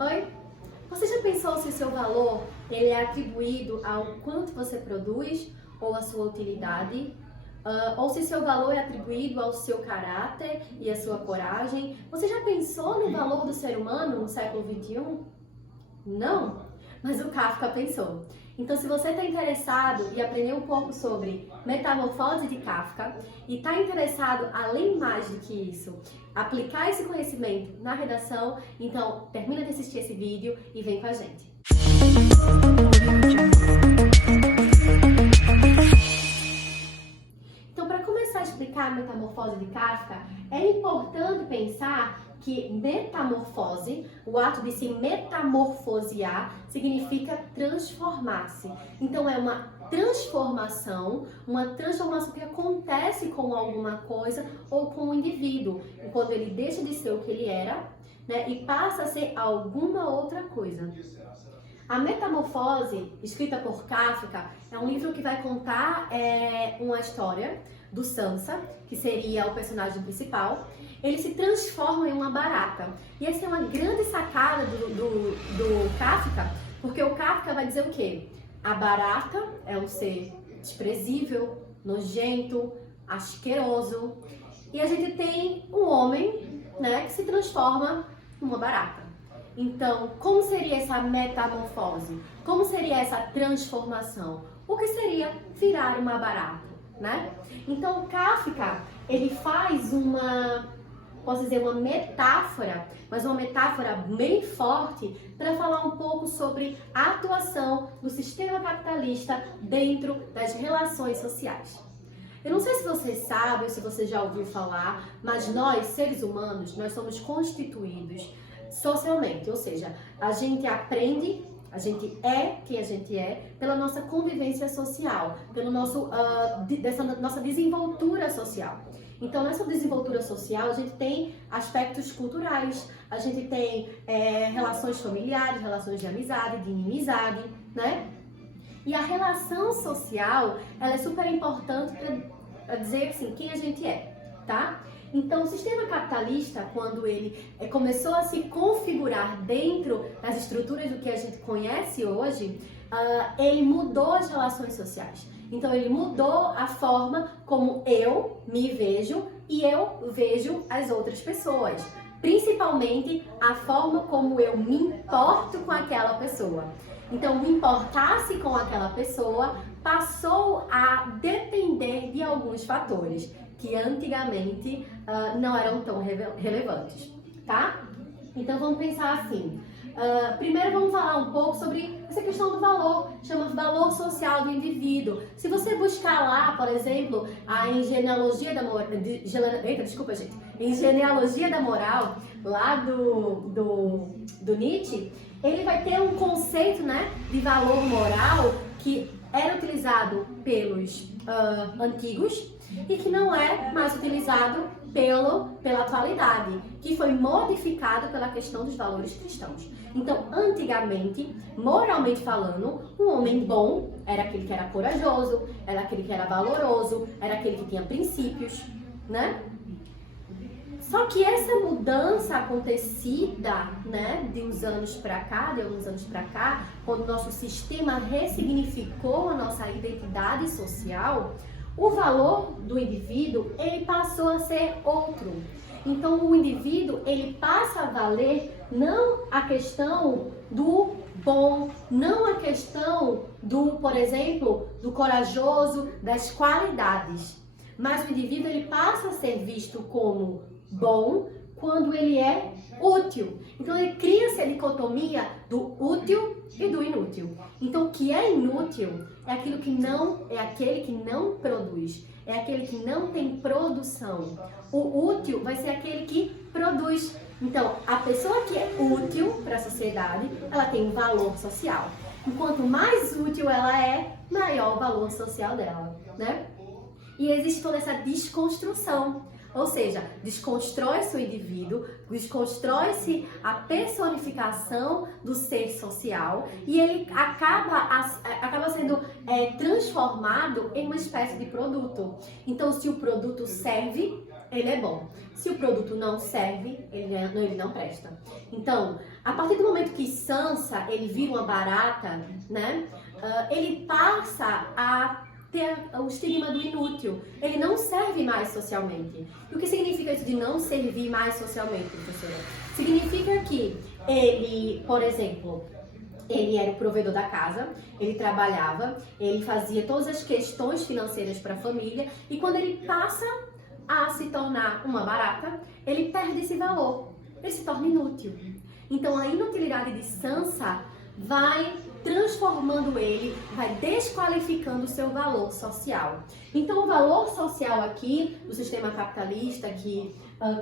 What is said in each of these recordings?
Oi? Você já pensou se o seu valor ele é atribuído ao quanto você produz ou à sua utilidade? Ou se seu valor é atribuído ao seu caráter e à sua coragem? Você já pensou no valor do ser humano no século XXI? Não? Mas o Kafka pensou. Então, se você está interessado em aprender um pouco sobre Metamorfose de Kafka e está interessado, além mais do que isso, aplicar esse conhecimento na redação, então termina de assistir esse vídeo e vem com a gente. Então, para começar a explicar a Metamorfose de Kafka, é importante pensar que metamorfose, o ato de se metamorfosear, significa transformar-se. Então é uma transformação que acontece com alguma coisa ou com o indivíduo, quando ele deixa de ser o que ele era, né, e passa a ser alguma outra coisa. A Metamorfose, escrita por Kafka, é um livro que vai contar uma história do Sansa, que seria o personagem principal. Ele se transforma em uma barata. E essa é uma grande sacada do Kafka, porque o Kafka vai dizer o quê? A barata é um ser desprezível, nojento, asqueroso. E a gente tem um homem, né, que se transforma numa barata. Então, como seria essa metamorfose? Como seria essa transformação? O que seria virar uma barata, né? Então, Kafka, ele faz uma metáfora, mas uma metáfora bem forte para falar um pouco sobre a atuação do sistema capitalista dentro das relações sociais. Eu não sei se você sabe ou se você já ouviu falar, mas nós, seres humanos, nós somos constituídos socialmente, ou seja, a gente aprende, a gente é quem a gente é pela nossa convivência social, pelo dessa nossa desenvoltura social. Então, nessa desenvoltura social, a gente tem aspectos culturais, a gente tem relações familiares, relações de amizade, de inimizade, né? E a relação social, ela é super importante para dizer assim, quem a gente é, tá? Então, o sistema capitalista, quando ele começou a se configurar dentro das estruturas do que a gente conhece hoje, ele mudou as relações sociais. Então, ele mudou a forma como eu me vejo e eu vejo as outras pessoas. Principalmente a forma como eu me importo com aquela pessoa. Então, o importar-se com aquela pessoa passou a depender de alguns fatores que antigamente não eram tão relevantes, tá? Então, vamos pensar assim. Primeiro vamos falar um pouco sobre essa questão do valor, chama valor social do indivíduo. Se você buscar lá, por exemplo, em Genealogia da Moral, em Genealogia da Moral, lá do Nietzsche, ele vai ter um conceito, né, de valor moral que era utilizado pelos antigos e que não é mais utilizado pela atualidade, que foi modificado pela questão dos valores cristãos. Então, antigamente, moralmente falando, um homem bom era aquele que era corajoso, era aquele que era valoroso, era aquele que tinha princípios, né? Só que essa mudança acontecida, né, de alguns anos para cá, quando o nosso sistema ressignificou a nossa identidade social, o valor do indivíduo, ele passou a ser outro. Então, o indivíduo, ele passa a valer não a questão do bom, não a questão do, por exemplo, do corajoso, das qualidades. Mas o indivíduo, ele passa a ser visto como bom quando ele é útil. Então, ele cria essa dicotomia do útil e do inútil. Então, o que é inútil é aquele que não produz, é aquele que não tem produção. O útil vai ser aquele que produz. Então, a pessoa que é útil para a sociedade, ela tem um valor social. E quanto mais útil ela é, maior o valor social dela, né? E existe toda essa desconstrução. Ou seja, desconstrói-se o indivíduo, desconstrói-se a personificação do ser social e ele acaba sendo transformado em uma espécie de produto. Então, se o produto serve, ele é bom. Se o produto não serve, ele não presta. Então, a partir do momento que Sansa ele vira uma barata, né, ele passa a ter o estigma do inútil. Ele não serve mais socialmente. E o que significa isso de não servir mais socialmente, professora? Significa que ele, por exemplo, ele era o provedor da casa, ele trabalhava, ele fazia todas as questões financeiras para a família e quando ele passa a se tornar uma barata, ele perde esse valor. Ele se torna inútil. Então a inutilidade de Sansa vai transformando ele, vai desqualificando o seu valor social. Então o valor social aqui do sistema capitalista que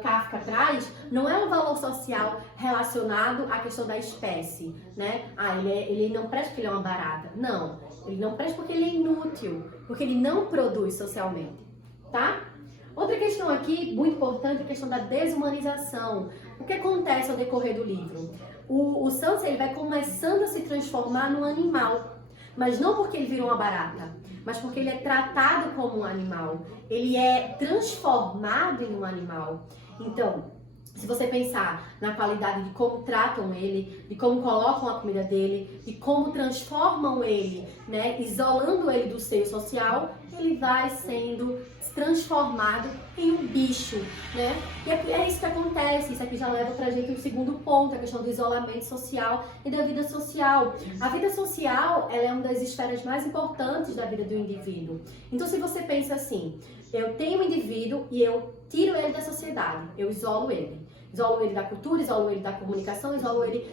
Kafka traz, não é um valor social relacionado à questão da espécie, né? Ele não presta porque ele é uma barata. Não, ele não presta porque ele é inútil, porque ele não produz socialmente, tá? Outra questão aqui, muito importante, é a questão da desumanização. O que acontece ao decorrer do livro? O Sansa ele vai começando a se transformar num animal, mas não porque ele virou uma barata, mas porque ele é tratado como um animal, ele é transformado em um animal. Então, se você pensar na qualidade de como tratam ele, de como colocam a comida dele, de como transformam ele, né, isolando ele do seio social, ele vai sendo transformado em um bicho, né? E é isso que acontece. Isso aqui já leva pra gente um segundo ponto, a questão do isolamento social e da vida social. A vida social, ela é uma das esferas mais importantes da vida do indivíduo. Então, se você pensa assim, eu tenho um indivíduo e eu tiro ele da sociedade, eu isolo ele. Isolo ele da cultura, isolo ele da comunicação, isolo ele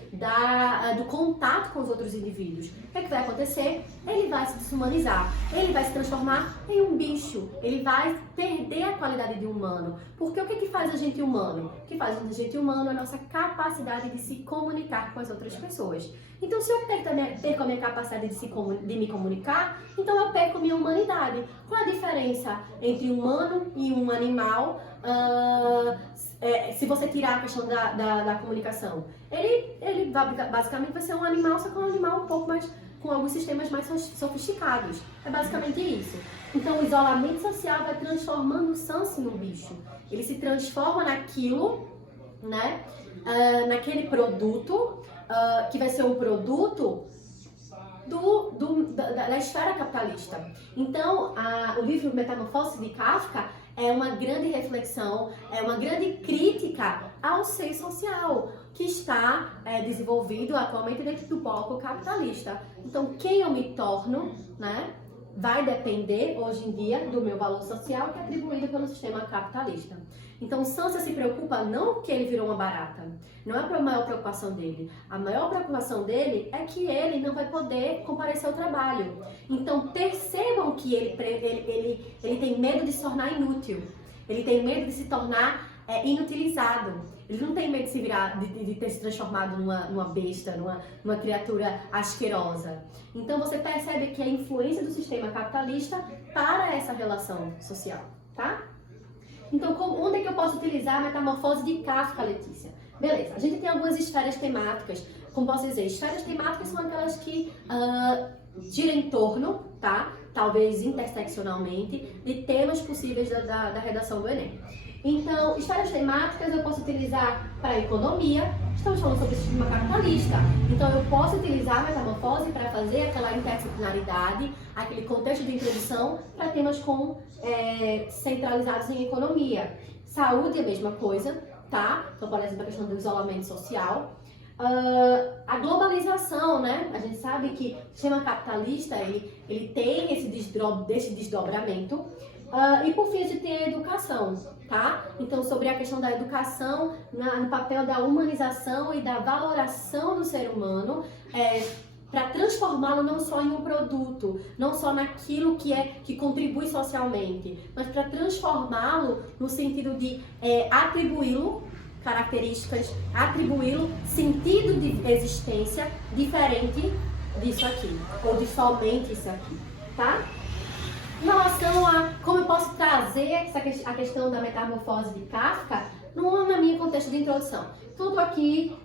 do contato com os outros indivíduos. O que é que vai acontecer? Ele vai se desumanizar, ele vai se transformar em um bicho, ele vai perder a qualidade de humano. Porque o que é que faz a gente humano? O que faz a gente humano é a nossa capacidade de se comunicar com as outras pessoas. Então, se eu perco a minha capacidade de me comunicar, então eu perco a minha humanidade. Qual a diferença entre um humano e um animal? Se você tirar a questão da comunicação, ele basicamente vai ser um animal, só que um animal um pouco mais, com alguns sistemas mais sofisticados. É basicamente isso. Então o isolamento social vai transformando o Sansa em um bicho. Ele se transforma naquilo, né, naquele produto, que vai ser um produto da esfera capitalista. Então o livro Metamorfose de Kafka é uma grande reflexão, é uma grande crítica ao ser social que está desenvolvido atualmente dentro do bloco capitalista. Então, quem eu me torno, né, vai depender, hoje em dia, do meu valor social que é atribuído pelo sistema capitalista. Então, Sansa se preocupa não que ele virou uma barata, não é a maior preocupação dele. A maior preocupação dele é que ele não vai poder comparecer ao trabalho. Então, percebam que ele tem medo de se tornar inútil, ele tem medo de se tornar inutilizado. Ele não tem medo de se virar, de ter se transformado numa besta, numa criatura asquerosa. Então, você percebe que a influência do sistema capitalista para essa relação social, tá? Então, onde é que eu posso utilizar a metamorfose de Kafka, Letícia? Beleza, a gente tem algumas esferas temáticas. Como posso dizer, esferas temáticas são aquelas que giram em torno, tá? Talvez interseccionalmente, de temas possíveis da redação do Enem. Então, esferas temáticas eu posso utilizar para a economia, estamos falando sobre o sistema capitalista. Então, eu posso utilizar a metamorfose para fazer aquela interdisciplinaridade, aquele contexto de introdução para temas centralizados em economia. Saúde é a mesma coisa, tá? Então, por exemplo, a questão do isolamento social. A globalização, né? A gente sabe que o sistema capitalista, ele tem esse desdobramento. E por fim, a gente tem a educação, tá? Então, sobre a questão da educação, no papel da humanização e da valoração do ser humano, para transformá-lo não só em um produto, não só naquilo que contribui socialmente, mas para transformá-lo no sentido de atribuí-lo características, atribuí-lo sentido de existência diferente disso aqui, ou de somente isso aqui, tá? Em relação a como eu posso trazer a questão da metamorfose de Kafka na minha contexto de introdução. Então, eu estou aqui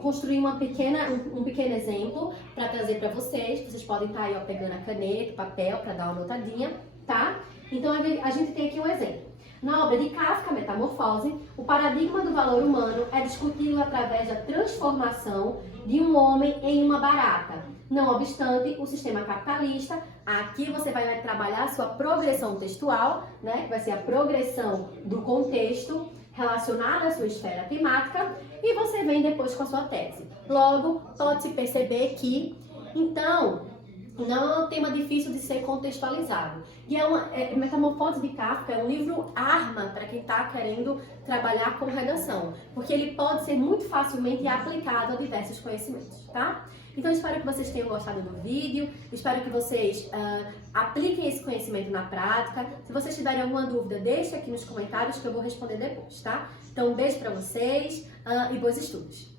construí um pequeno exemplo para trazer para vocês. Vocês podem estar aí pegando a caneta, papel para dar uma notadinha, tá? Então, a gente tem aqui um exemplo. Na obra de Kafka, Metamorfose, o paradigma do valor humano é discutido através da transformação de um homem em uma barata. Não obstante, o sistema capitalista, aqui você vai trabalhar a sua progressão textual, né, que vai ser a progressão do contexto relacionado à sua esfera temática, e você vem depois com a sua tese. Logo, pode-se perceber que, então, não é um tema difícil de ser contextualizado. E Metamorfose de Kafka é um livro arma para quem está querendo trabalhar com redação, porque ele pode ser muito facilmente aplicado a diversos conhecimentos, tá? Então, espero que vocês tenham gostado do vídeo, espero que vocês apliquem esse conhecimento na prática. Se vocês tiverem alguma dúvida, deixe aqui nos comentários que eu vou responder depois, tá? Então, um beijo para vocês e bons estudos!